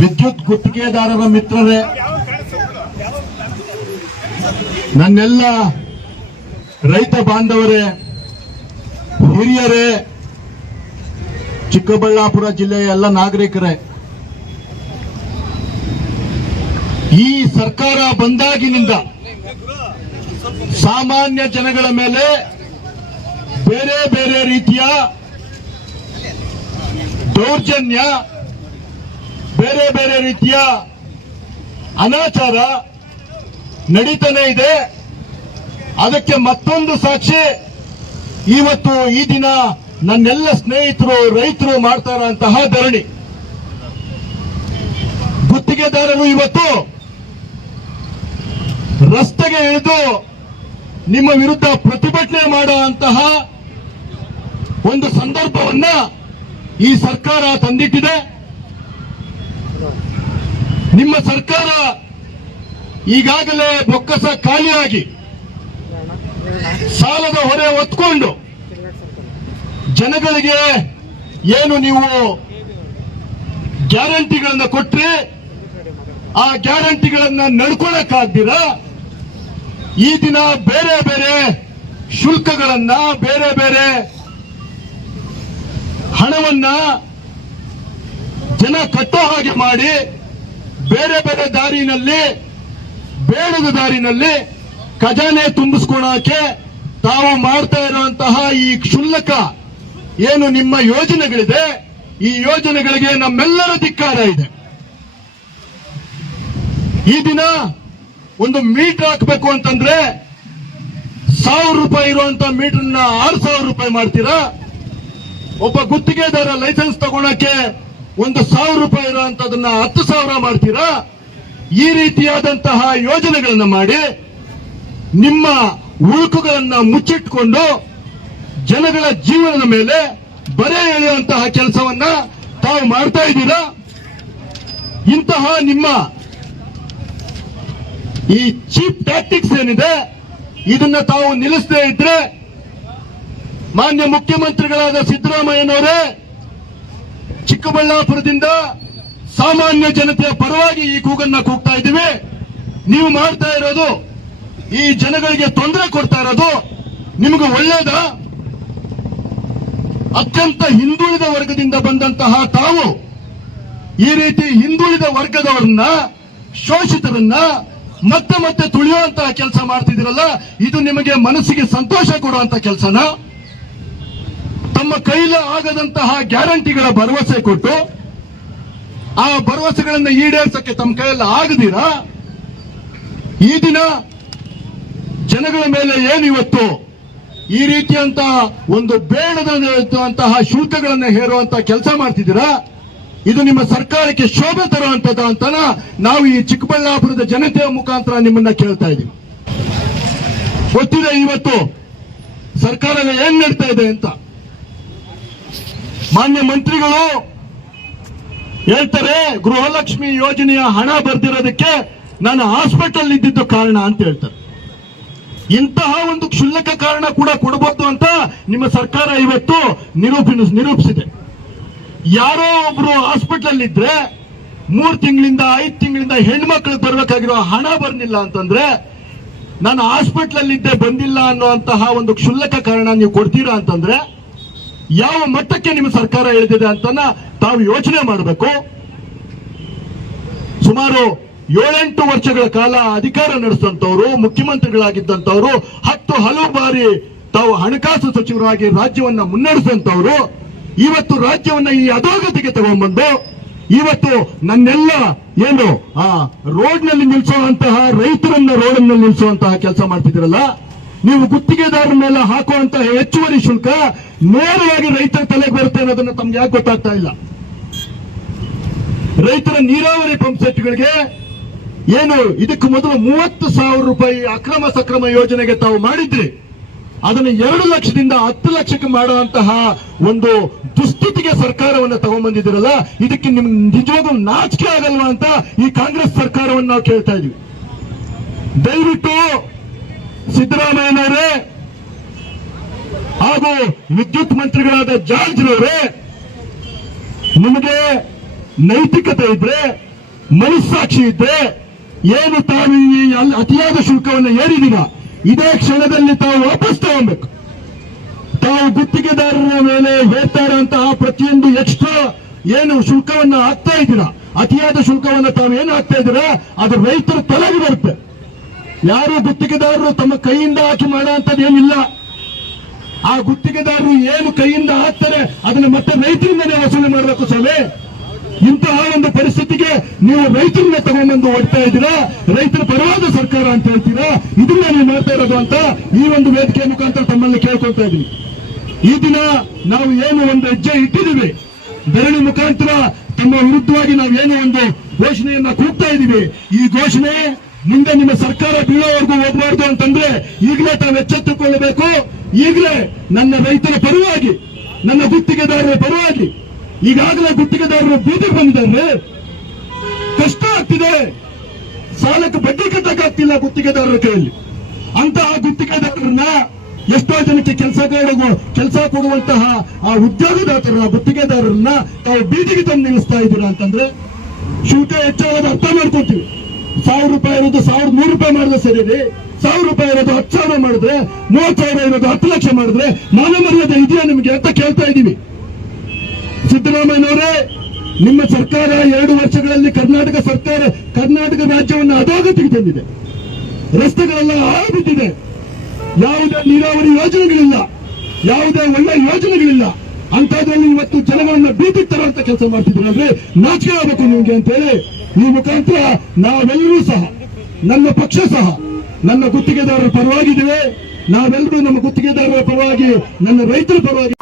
ವಿದ್ಯುತ್ ಗುತ್ತಿಗೆದಾರರ ಮಿತ್ರರೇ, ನನ್ನೆಲ್ಲ ರೈತ ಬಾಂಧವರೇ, ಹಿರಿಯರೇ, ಚಿಕ್ಕಬಳ್ಳಾಪುರ ಜಿಲ್ಲೆಯ ಎಲ್ಲ ನಾಗರಿಕರೇ, ಈ ಸರ್ಕಾರ ಬಂದಾಗಿನಿಂದ ಸಾಮಾನ್ಯ ಜನಗಳ ಮೇಲೆ ಬೇರೆ ಬೇರೆ ರೀತಿಯ ದೌರ್ಜನ್ಯ ಬೇರೆ ಬೇರೆ ರೀತಿಯ ಅನಾಚಾರ ನಡೀತಾನೆ ಇದೆ. ಅದಕ್ಕೆ ಮತ್ತೊಂದು ಸಾಕ್ಷಿ, ಇವತ್ತು ಈ ದಿನ ನನ್ನೆಲ್ಲ ಸ್ನೇಹಿತರು, ರೈತರು ಮಾಡ್ತಾ ಇರುವಂತಹ ಧರಣಿ. ಗುತ್ತಿಗೆದಾರರು ಇವತ್ತು ರಸ್ತೆಗೆ ಇಳಿದು ನಿಮ್ಮ ವಿರುದ್ಧ ಪ್ರತಿಭಟನೆ ಮಾಡುವಂತಹ ಒಂದು ಸಂದರ್ಭವನ್ನ ಈ ಸರ್ಕಾರ ತಂದಿಟ್ಟಿದೆ. ನಿಮ್ಮ ಸರ್ಕಾರ ಈಗಾಗಲೇ ಬೊಕ್ಕಸ ಖಾಲಿಯಾಗಿ ಸಾಲದ ಹೊರೆ ಒತ್ಕೊಂಡು ಜನಗಳಿಗೆ ಏನು ನೀವು ಗ್ಯಾರಂಟಿಗಳನ್ನ ಕೊಟ್ರಿ ಆ ಗ್ಯಾರಂಟಿಗಳನ್ನ ನಡ್ಕೊಳಕ್ಕಾಗ್ದಿರಾ? ಈ ದಿನ ಬೇರೆ ಬೇರೆ ಶುಲ್ಕಗಳನ್ನ, ಬೇರೆ ಬೇರೆ ಹಣವನ್ನ ಜನ ಕಟ್ಟೋ ಹಾಗೆ ಮಾಡಿ ಬೇರೆ ಬೇರೆ ದಾರಿನಲ್ಲಿ, ಬೇಡದ ದಾರಿನಲ್ಲಿ ಖಜಾನೆ ತುಂಬಿಸ್ಕೊಳಕ್ಕೆ ತಾವು ಮಾಡ್ತಾ ಇರುವಂತಹ ಈ ಕ್ಷುಲ್ಲಕ ಏನು ನಿಮ್ಮ ಯೋಜನೆಗಳಿದೆ, ಈ ಯೋಜನೆಗಳಿಗೆ ನಮ್ಮೆಲ್ಲರ ಧಿಕ್ಕಾರ ಇದೆ. ಈ ದಿನ ಒಂದು ಮೀಟರ್ ಹಾಕಬೇಕು ಅಂತಂದ್ರೆ ಸಾವಿರ ರೂಪಾಯಿ ಇರುವಂತ ಮೀಟರ್ನ ಆರು ಸಾವಿರ ರೂಪಾಯಿ ಮಾಡ್ತೀರಾ? ಒಬ್ಬ ಗುತ್ತಿಗೆದಾರ ಲೈಸೆನ್ಸ್ ತಗೊಳಕ್ಕೆ ಒಂದು ಸಾವಿರ ರೂಪಾಯಿ ಇರುವಂತದನ್ನ ಹತ್ತು ಸಾವಿರ ಮಾಡ್ತೀರಾ? ಈ ರೀತಿಯಾದಂತಹ ಯೋಜನೆಗಳನ್ನು ಮಾಡಿ ನಿಮ್ಮ ಉಳುಕುಗಳನ್ನ ಮುಚ್ಚಿಟ್ಕೊಂಡು ಜನಗಳ ಜೀವನದ ಮೇಲೆ ಬರೆ ಎಳೆಯುವಂತಹ ಕೆಲಸವನ್ನ ತಾವು ಮಾಡ್ತಾ ಇದ್ದೀರಾ? ಇಂತಹ ನಿಮ್ಮ ಈ ಚೀಪ್ ಟ್ಯಾಕ್ಟಿಕ್ಸ್ ಏನಿದೆ, ಇದನ್ನ ತಾವು ನಿಲ್ಲಿಸದೇ ಇದ್ರೆ ಮಾನ್ಯ ಮುಖ್ಯಮಂತ್ರಿಗಳಾದ ಸಿದ್ದರಾಮಯ್ಯನವರೇ ಚಿಕ್ಕಬಳ್ಳಾಪುರದಿಂದ ಸಾಮಾನ್ಯ ಜನತೆಯ ಪರವಾಗಿ ಈ ಕೂಗನ್ನ ಕೂಗ್ತಾ ಇದ್ದೀವಿ. ನೀವು ಮಾಡ್ತಾ ಇರೋದು ಈ ಜನಗಳಿಗೆ ತೊಂದರೆ ಕೊಡ್ತಾ ಇರೋದು ನಿಮಗೆ ಒಳ್ಳೇದ? ಅತ್ಯಂತ ಹಿಂದುಳಿದ ವರ್ಗದಿಂದ ಬಂದಂತಹ ತಾವು ಈ ರೀತಿ ಹಿಂದುಳಿದ ವರ್ಗದವರನ್ನ, ಶೋಷಿತರನ್ನ ಮತ್ತೆ ಮತ್ತೆ ತುಳಿಯುವಂತಹ ಕೆಲಸ ಮಾಡ್ತಿದ್ದೀರಲ್ಲ, ಇದು ನಿಮಗೆ ಮನಸ್ಸಿಗೆ ಸಂತೋಷ ಕೊಡುವಂತ ಕೆಲಸನ? ತಮ್ಮ ಕೈಲ ಆಗದಂತಹ ಗ್ಯಾರಂಟಿಗಳ ಭರವಸೆ ಕೊಟ್ಟು ಆ ಭರವಸೆಗಳನ್ನು ಈಡೇರಿಸಕ್ಕೆ ತಮ್ಮ ಕೈಯಲ್ಲಿ ಆಗದಿರಾ, ಈ ದಿನ ಜನಗಳ ಮೇಲೆ ಏನು ಇವತ್ತು ಈ ರೀತಿಯಂತಹ ಒಂದು ಬೇಡದಂತಹ ಶುಲ್ಕಗಳನ್ನು ಹೇರುವಂತ ಕೆಲಸ ಮಾಡ್ತಿದ್ದೀರಾ? ಇದು ನಿಮ್ಮ ಸರ್ಕಾರಕ್ಕೆ ಶೋಭೆ ತರುವಂತದ ಅಂತನ ನಾವು ಈ ಚಿಕ್ಕಬಳ್ಳಾಪುರದ ಜನತೆಯ ಮುಖಾಂತರ ನಿಮ್ಮನ್ನ ಕೇಳ್ತಾ ಇದ್ದೀವಿ. ಗೊತ್ತಿದೆ ಇವತ್ತು ಸರ್ಕಾರ ಏನ್ ನಡೀತಾ ಇದೆ ಅಂತ? ಮಾನ್ಯ ಮಂತ್ರಿಗಳು ಹೇಳ್ತಾರೆ, ಗೃಹಲಕ್ಷ್ಮಿ ಯೋಜನೆಯ ಹಣ ಬರ್ದಿರೋದಕ್ಕೆ ನಾನು ಹಾಸ್ಪಿಟಲ್ ಇದ್ದಿದ್ದು ಕಾರಣ ಅಂತ ಹೇಳ್ತಾರೆ. ಇಂತಹ ಒಂದು ಕ್ಷುಲ್ಲಕ ಕಾರಣ ಕೂಡ ಕೊಡಬಹುದು ಅಂತ ನಿಮ್ಮ ಸರ್ಕಾರ ಇವತ್ತು ನಿರೂಪಿ ನಿರೂಪಿಸಿದೆ. ಯಾರೋ ಒಬ್ರು ಹಾಸ್ಪಿಟಲ್ ಇದ್ರೆ ಮೂರ್ ತಿಂಗಳಿಂದ, ಐದು ತಿಂಗಳಿಂದ ಹೆಣ್ಮಕ್ಳು ಬರ್ಬೇಕಾಗಿರೋ ಹಣ ಬರಲಿಲ್ಲ ಅಂತಂದ್ರೆ ನಾನು ಹಾಸ್ಪಿಟಲ್ ಇದ್ದೆ ಬಂದಿಲ್ಲ ಅನ್ನುವಂತಹ ಒಂದು ಕ್ಷುಲ್ಲಕ ಕಾರಣ ನೀವು ಕೊಡ್ತೀರಾ ಅಂತಂದ್ರೆ ಯಾವ ಮಟ್ಟಕ್ಕೆ ನಿಮ್ಮ ಸರ್ಕಾರ ಇಳಿದಿದೆ ಅಂತ ತಾವು ಯೋಚನೆ ಮಾಡಬೇಕು. ಸುಮಾರು ಏಳೆಂಟು ವರ್ಷಗಳ ಕಾಲ ಅಧಿಕಾರ ನಡೆಸಿದಂಥವ್ರು ಮುಖ್ಯಮಂತ್ರಿಗಳಾಗಿದ್ದಂತವರು ಹತ್ತು ಹಲವು ಬಾರಿ ತಾವು ಹಣಕಾಸು ಸಚಿವರಾಗಿ ರಾಜ್ಯವನ್ನ ಮುನ್ನಡೆಸಿದಂಥವ್ರು, ಇವತ್ತು ರಾಜ್ಯವನ್ನ ಈ ಅಧೋಗತಿಗೆ ತಗೊಂಡ್ಬಂದು, ಇವತ್ತು ನನ್ನೆಲ್ಲ ಏನು, ಆ ರೋಡ್ನಲ್ಲಿ ನಿಲ್ಸುವಂತಹ ರೈತರನ್ನ ರೋಡ್ನಲ್ಲಿ ನಿಲ್ಸುವಂತಹ ಕೆಲಸ ಮಾಡ್ತಿದ್ದೀರಲ್ಲ, ನೀವು ಗುತ್ತಿಗೆದಾರರ ಮೇಲೆ ಹಾಕುವಂತಹ ಹೆಚ್ಚುವರಿ ಶುಲ್ಕ ನೇರವಾಗಿ ರೈತರ ತಲೆಗೆ ಬರುತ್ತೆ ಅನ್ನೋದನ್ನ ತಮ್ಗೆ ಯಾಕೆ ಗೊತ್ತಾಗ್ತಾ ಇಲ್ಲ? ರೈತರ ನೀರಾವರಿ ಪಂಪ್ ಸೆಟ್ಗಳಿಗೆ ಏನು ಇದಕ್ಕೆ ಮೊದಲು ಮೂವತ್ತು ಸಾವಿರ ರೂಪಾಯಿ ಅಕ್ರಮ ಸಕ್ರಮ ಯೋಜನೆಗೆ ತಾವು ಮಾಡಿದ್ರಿ. ಅದನ್ನು ಎರಡು ಲಕ್ಷದಿಂದ ಹತ್ತು ಲಕ್ಷಕ್ಕೆ ಮಾಡುವಂತಹ ಒಂದು ದುಸ್ಥಿತಿಗೆ ಸರ್ಕಾರವನ್ನು ತಗೊಂಡ್ಬಂದಿದ್ದೀರಲ್ಲ ಇದಕ್ಕೆ ನಿಮ್ ನಿಜವಾಗೂ ನಾಚಿಕೆ ಆಗಲ್ವಾ ಅಂತ ಈ ಕಾಂಗ್ರೆಸ್ ಸರ್ಕಾರವನ್ನು ನಾವು ಕೇಳ್ತಾ ಇದೀವಿ. ದಯವಿಟ್ಟು ಸಿದ್ದರಾಮಯ್ಯನವರೇ ಹಾಗೂ ವಿದ್ಯುತ್ ಮಂತ್ರಿಗಳಾದ ಜಾರ್ಜ್ ರವರೇ ನಿಮಗೆ ನೈತಿಕತೆ ಇದ್ರೆ, ಮನಸ್ಸಾಕ್ಷಿ ಇದ್ರೆ, ಏನು ತಾವು ಈ ಅತಿಯಾದ ಶುಲ್ಕವನ್ನು ಏರಿದಿರ ಇದೇ ಕ್ಷಣದಲ್ಲಿ ತಾವು ವಾಪಸ್ ತಗೊಬೇಕು ತಾವು ಗುತ್ತಿಗೆದಾರರ ಮೇಲೆ ಹೇಳ್ತಾ ಇರುವಂತಹ ಪ್ರತಿಯೊಂದು ಎಕ್ಸ್ಟ್ರಾ ಏನು ಶುಲ್ಕವನ್ನು ಹಾಕ್ತಾ ಇದ್ದೀರಾ? ಅತಿಯಾದ ಶುಲ್ಕವನ್ನು ತಾವು ಏನು ಹಾಕ್ತಾ ಇದ್ದೀರಾ? ಅದು ರೈತರ ತಲೆಗೆ ಬರುತ್ತೆ. ಯಾರು ಗುತ್ತಿಗೆದಾರರು ತಮ್ಮ ಕೈಯಿಂದ ಹಾಕಿ ಮಾಡುವಂಥದ್ದು ಏನಿಲ್ಲ ಆ ಗುತ್ತಿಗೆದಾರರು ಏನು ಕೈಯಿಂದ ಹಾಕ್ತಾರೆ ಅದನ್ನ ಮತ್ತೆ ರೈತರಿಂದನೇ ವಸೂಲಿ ಮಾಡಬೇಕು ಸ್ವಾಮಿ. ಇಂತಹ ಒಂದು ಪರಿಸ್ಥಿತಿಗೆ ನೀವು ರೈತರನ್ನ ತಗೊಂಡ್ಬಂದು ಓಡ್ತಾ ಇದ್ದೀರಾ? ರೈತರ ಪರವಾದ ಸರ್ಕಾರ ಅಂತ ಹೇಳ್ತೀರಾ? ಇದನ್ನ ನೀವು ಮಾಡ್ತಾ ಇರೋದು ಅಂತ ಈ ಒಂದು ವೇದಿಕೆ ಮುಖಾಂತರ ತಮ್ಮಲ್ಲಿ ಕೇಳ್ಕೊಳ್ತಾ ಇದ್ದೀನಿ. ಈ ದಿನ ನಾವು ಏನು ಒಂದು ಹೆಜ್ಜೆ ಇಟ್ಟಿದ್ದೀವಿ. ಧರಣಿ ಮುಖಾಂತರ ತಮ್ಮ ವಿರುದ್ಧವಾಗಿ ನಾವು ಏನು ಒಂದು ಘೋಷಣೆಯನ್ನ ಕೂಗ್ತಾ ಇದ್ದೀವಿ. ಈ ಘೋಷಣೆ ಮುಂದೆ ನಿಮ್ಮ ಸರ್ಕಾರ ಬೀಳೋವರೆಗೂ ಹೋಗಬಾರ್ದು ಅಂತಂದ್ರೆ ಈಗಲೇ ತಾವು ಎಚ್ಚೆತ್ತುಕೊಳ್ಳಬೇಕು. ಈಗಲೇ ನನ್ನ ರೈತರ ಪರವಾಗಿ, ನನ್ನ ಗುತ್ತಿಗೆದಾರರ ಪರವಾಗಿ, ಈಗಾಗಲೇ ಗುತ್ತಿಗೆದಾರರು ಬೀದಿ ಬಂದಿದ್ದಾರೆ. ಕಷ್ಟ ಆಗ್ತಿದೆ. ಸಾಲಕ್ಕೆ ಬಡ್ಡಿ ಕಟ್ಟಕ್ಕಾಗ್ತಿಲ್ಲ ಗುತ್ತಿಗೆದಾರರ ಕೈಯಲ್ಲಿ. ಅಂತಹ ಗುತ್ತಿಗೆದಾರರನ್ನ ಎಷ್ಟೋ ಜನಕ್ಕೆ ಕೆಲಸ ಕೊಡುವ, ಕೆಲಸ ಕೊಡುವಂತಹ ಆ ಉದ್ಯೋಗದಾತರನ್ನ, ಗುತ್ತಿಗೆದಾರರನ್ನ ತಾವು ಬೀದಿಗೆ ತಂದು ನಿಲ್ಲಿಸ್ತಾ ಇದ್ದೀರಾ ಅಂತಂದ್ರೆ ಶುಲ್ಕ ಹೆಚ್ಚಾಗೋದು ಅರ್ಥ ಮಾಡ್ಕೊತೀವಿ ಸಾವಿರ ರೂಪಾಯಿ ಇರೋದು ಸಾವಿರದ ನೂರು ರೂಪಾಯಿ ಮಾಡಿದ್ರೆ ಸರಿ ರೀ ಸಾವಿರ ರೂಪಾಯಿ ಇರೋದು ಹತ್ತು ಸಾವಿರ ಮಾಡಿದ್ರೆ, ಮೂವತ್ತು ಸಾವಿರ ಇರೋದು ಹತ್ತು ಲಕ್ಷ ಮಾಡಿದ್ರೆ ಮಾನ ಮರ್ಯಾದೆ ಇದೆಯಾ ನಿಮಗೆ ಅಂತ ಕೇಳ್ತಾ ಇದ್ದೀವಿ. ಸಿದ್ದರಾಮಯ್ಯನವರೇ, ನಿಮ್ಮ ಸರ್ಕಾರ ಎರಡು ವರ್ಷಗಳಲ್ಲಿ ಕರ್ನಾಟಕ ಸರ್ಕಾರ, ಕರ್ನಾಟಕ ರಾಜ್ಯವನ್ನು ಅಧೋಗತಿಗೆ ತಂದಿದೆ. ರಸ್ತೆಗಳೆಲ್ಲ ಹಾಳಾಗ್ಬಿಟ್ಟಿದೆ. ಯಾವುದೇ ನೀರಾವರಿ ಯೋಜನೆಗಳಿಲ್ಲ. ಯಾವುದೇ ಒಳ್ಳೆ ಯೋಜನೆಗಳಿಲ್ಲ. ಅಂತದ್ರಲ್ಲಿ ಇವತ್ತು ಜನಗಳನ್ನ ಬೀದಿ ತರುವಂತ ಕೆಲಸ ಮಾಡ್ತಿದ್ರು ಅಂದ್ರೆ ನಾಚಿಕೆ ಆಗಬೇಕು ನಿಮ್ಗೆ ಅಂತೇಳಿ. ಈ ಮುಖಾಂತರ ನಾವೆಲ್ಲರೂ ಸಹ ನನ್ನ ಪಕ್ಷ ಸಹ ನನ್ನ ಗುತ್ತಿಗೆದಾರರ ಪರವಾಗಿದ್ದೇವೆ ನಾವೆಲ್ಲರೂ ನಮ್ಮ ಗುತ್ತಿಗೆದಾರರ ಪರವಾಗಿ ನನ್ನ ರೈತರ ಪರವಾಗಿ